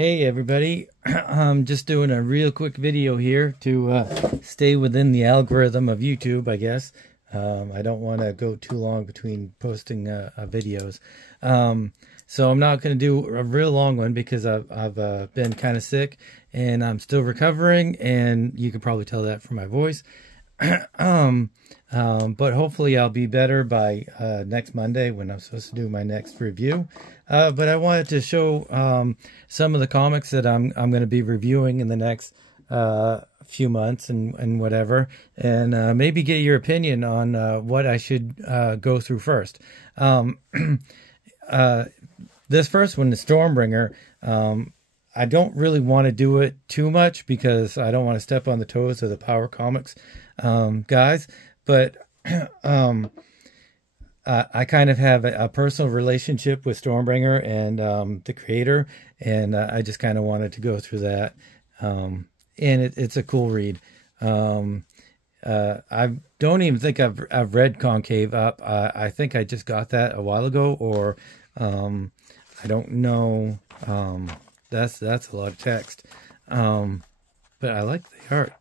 Hey everybody, I'm just doing a real quick video here to stay within the algorithm of YouTube, I guess. I don't want to go too long between posting videos. So I'm not going to do a real long one because I've been kind of sick and I'm still recovering, and you can probably tell that from my voice. But hopefully I'll be better by next Monday when I'm supposed to do my next review. But I wanted to show some of the comics that I'm going to be reviewing in the next few months and whatever, and maybe get your opinion on what I should go through first. This first one is Stormbringer. I don't really want to do it too much because I don't want to step on the toes of the Power Comics guys, but I kind of have a personal relationship with Stormbringer and the creator, and I just kind of wanted to go through that. And it's a cool read. I don't even think I've read Concave Up. I think I just got that a while ago, or I don't know. That's a lot of text. But I like the art.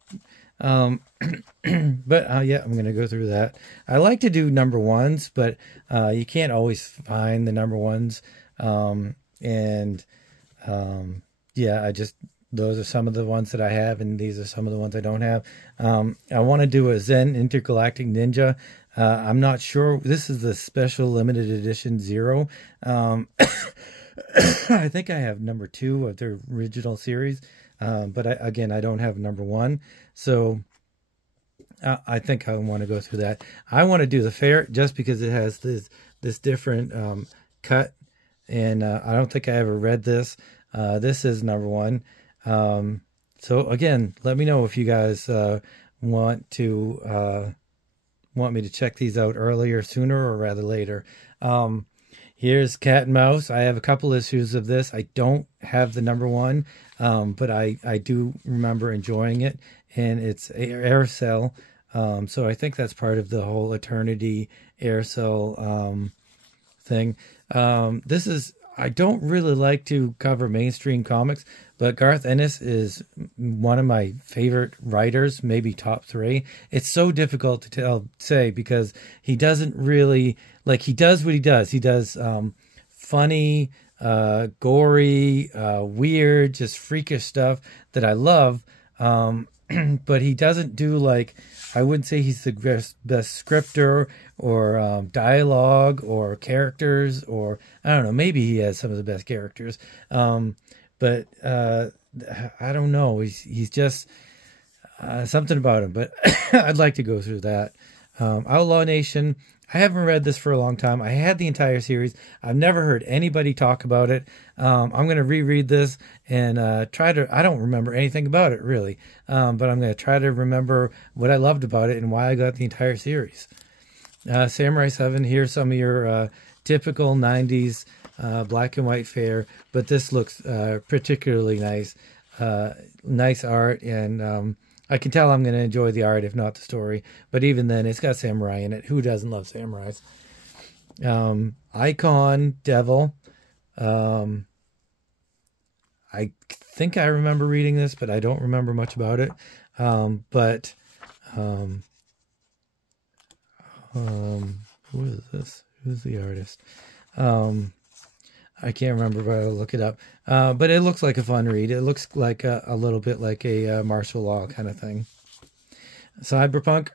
But yeah, I'm gonna go through that. I like to do number ones, but you can't always find the number ones. Yeah, those are some of the ones that I have, and these are some of the ones I don't have. I want to do a Zen Intergalactic Ninja. I'm not sure. This is the special limited edition 0. I think I have number 2 of the original series, but again, I don't have number 1. So I think I want to go through that. I want to do the fair just because it has this different cut, and I don't think I ever read this. This is number 1. So again, let me know if you guys want me to check these out earlier, sooner, or rather later. Here's Cat and Mouse. I have a couple issues of this. I don't have the number 1, but I do remember enjoying it, and it's Air Cell. So I think that's part of the whole Eternity Air Cell thing. I don't really like to cover mainstream comics, but Garth Ennis is one of my favorite writers, maybe top 3. It's so difficult to say because he doesn't really, he does what he does. He does funny, gory, weird, just freakish stuff that I love. But he doesn't do, I wouldn't say he's the best scripter or dialogue or characters, or I don't know, maybe he has some of the best characters. But I don't know. He's just something about him. But I'd like to go through that. Outlaw Nation. I haven't read this for a long time. I had the entire series. I've never heard anybody talk about it. I'm going to reread this and try to... I don't remember anything about it, really. But I'm going to try to remember what I loved about it and why I got the entire series. Samurai 7. Here's some of your typical 90s black and white fare. But this looks particularly nice. Nice art, and... I can tell I'm going to enjoy the art, if not the story. But even then, it's got samurai in it. Who doesn't love samurais? Icon, Devil. I think I remember reading this, but I don't remember much about it. Who is this? Who's the artist? I can't remember, but I'll look it up. But it looks like a fun read. It looks like a little bit like a martial law kind of thing. Cyberpunk.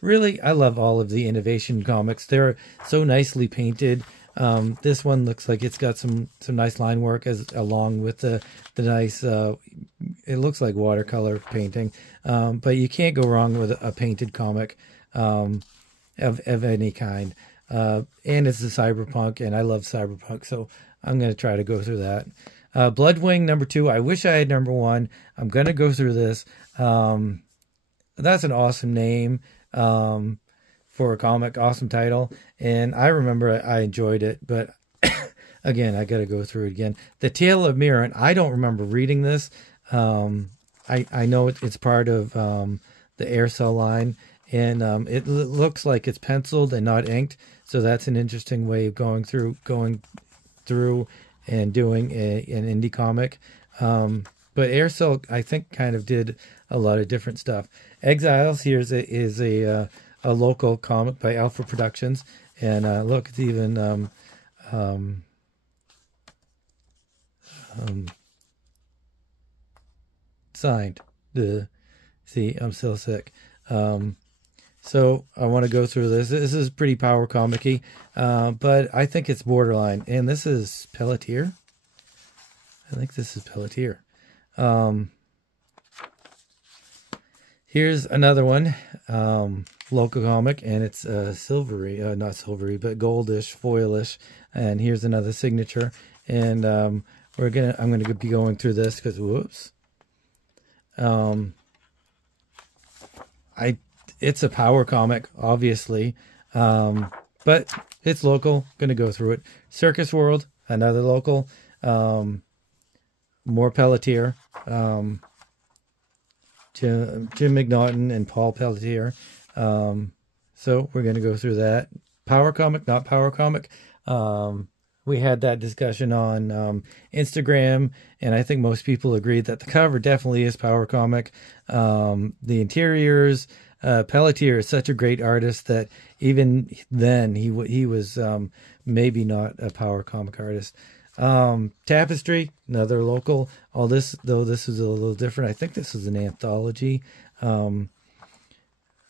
Really, I love all of the Innovation comics. They're so nicely painted. This one looks like it's got some nice line work along with the nice, it looks like watercolor painting. But you can't go wrong with a painted comic of any kind. And it's a cyberpunk, and I love cyberpunk, so I'm going to try to go through that. Bloodwing number 2. I wish I had number 1. I'm going to go through this. That's an awesome name for a comic, awesome title, and I remember I enjoyed it, but again, I got to go through it again. The Tale of Mirren. I don't remember reading this. I know it's part of the Air Cell line. And it looks like it's penciled and not inked, so that's an interesting way of going through. and doing an indie comic. But Air Silk, I think, kind of did a lot of different stuff. Exiles here is a local comic by Alpha Productions, and look, it's even signed. See, I'm still sick. So I want to go through this. This is pretty power comic-y, but I think it's borderline. And this is Pelletier. I think this is Pelletier. Here's another one, local comic, and it's silvery, not silvery, but goldish, foilish. And here's another signature. And I'm gonna be going through this because whoops. It's a power comic, obviously, but it's local. Gonna go through it. Circus World, another local. More Pelletier. Jim McNaughton and Paul Pelletier. So we're gonna go through that. Power comic, not power comic. We had that discussion on Instagram, and I think most people agreed that the cover definitely is power comic. The interiors, Pelletier is such a great artist that even then he was maybe not a power comic artist. Tapestry, another local. All this, though, this is a little different. I think this is an anthology.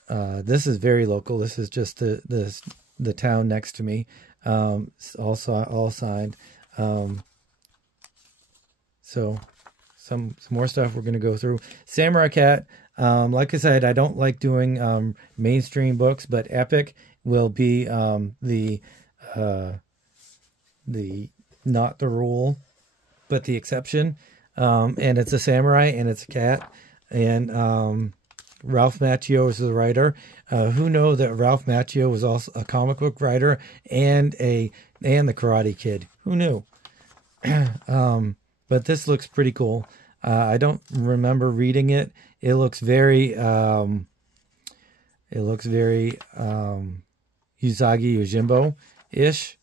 This is very local. This is just the town next to me. All signed. So some more stuff we're going to go through. Samurai Cat. Like I said, I don't like doing mainstream books, but Epic will be the not the rule, but the exception. And it's a samurai and it's a cat. And Ralph Macchio is the writer. Who know that Ralph Macchio was also a comic book writer and the Karate Kid? Who knew? But this looks pretty cool. I don't remember reading it. It looks very Usagi Yojimbo-ish.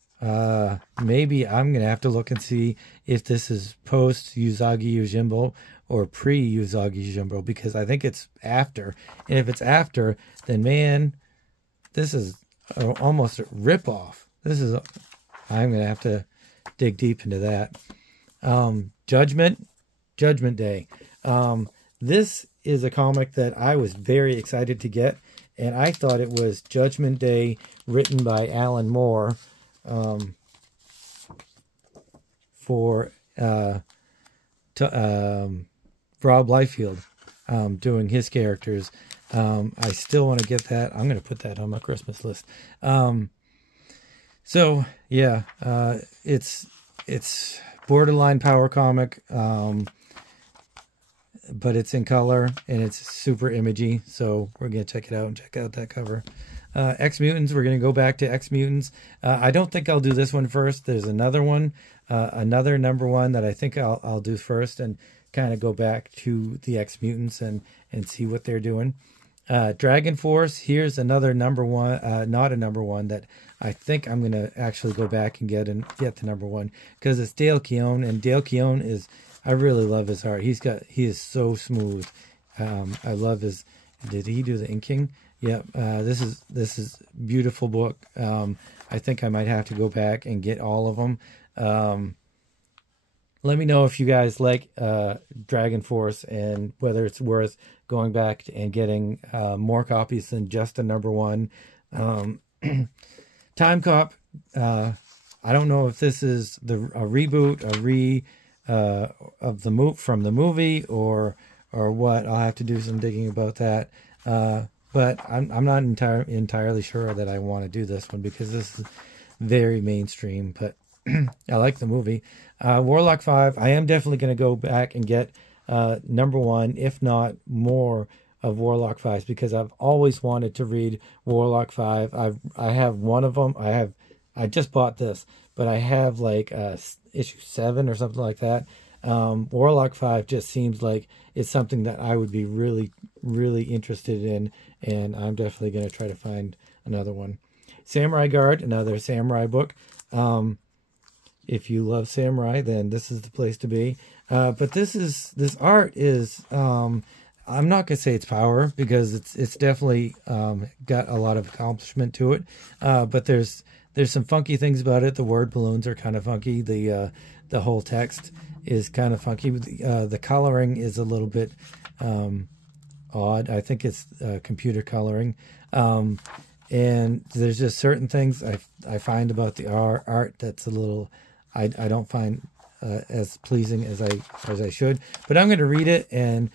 Maybe I'm gonna have to look and see if this is post Usagi Yojimbo or pre Usagi Yojimbo, because I think it's after. And if it's after, then man, this is almost a ripoff. I'm gonna have to dig deep into that. Judgment Day. This is a comic that I was very excited to get, and I thought it was Judgment Day written by Alan Moore for Rob Liefeld doing his characters. I still want to get that. I'm going to put that on my Christmas list. So yeah, it's borderline power comic, but it's in color and it's super imagey. So we're going to check it out and check out that cover. X-Mutants, we're going to go back to X-Mutants. I don't think I'll do this one first. There's another one, another #1 that I think I'll do first and kind of go back to the X-Mutants and see what they're doing. Dragon Force, here's another #1, not a #1 that I think I'm going to actually go back and get the #1 because it's Dale Keown, and Dale Keown I really love his art. He is so smooth. I love his, did he do the inking? Yep. This is beautiful book. I think I might have to go back and get all of them. Let me know if you guys like Dragon Force and whether it's worth going back and getting more copies than just a #1. Time Cop. I don't know if this is a reboot, of from the movie or what. I'll have to do some digging about that. But I'm not entirely sure that I want to do this one because this is very mainstream. But I like the movie. Warlock 5. I am definitely going to go back and get #1, if not more, of Warlock 5s because I've always wanted to read Warlock 5. I have one of them. I just bought this, but I have like issue 7 or something like that. Warlock 5 just seems like it's something that I would be really, really interested in, and I'm definitely going to try to find another one. Samurai Guard, another samurai book. if you love samurai, then this is the place to be. But this art is, I'm not gonna say it's power, because it's definitely got a lot of accomplishment to it. But there's some funky things about it. The word balloons are kind of funky. The whole text is kind of funky. The coloring is a little bit odd. I think it's computer coloring. And there's just certain things I find about the art that's a little, I don't find as pleasing as I should. But I'm going to read it and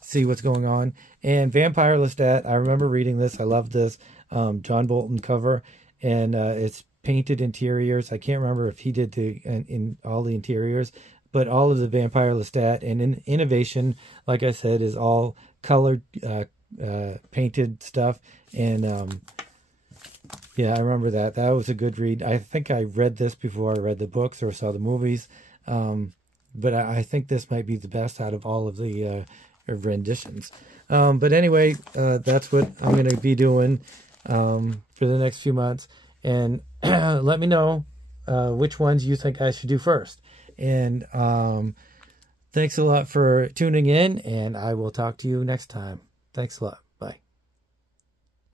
see what's going on. And Vampire Lestat, I remember reading this. I love this John Bolton cover, and it's painted interiors. I can't remember if he did in all the interiors, but all of the Vampire Lestat and Innovation, like I said, is all colored painted stuff. And yeah, I remember that was a good read. I think I read this before I read the books or saw the movies, but I think this might be the best out of all of the renditions. But anyway, that's what I'm going to be doing for the next few months, and let me know which ones you think I should do first. And thanks a lot for tuning in, and I will talk to you next time. Thanks a lot.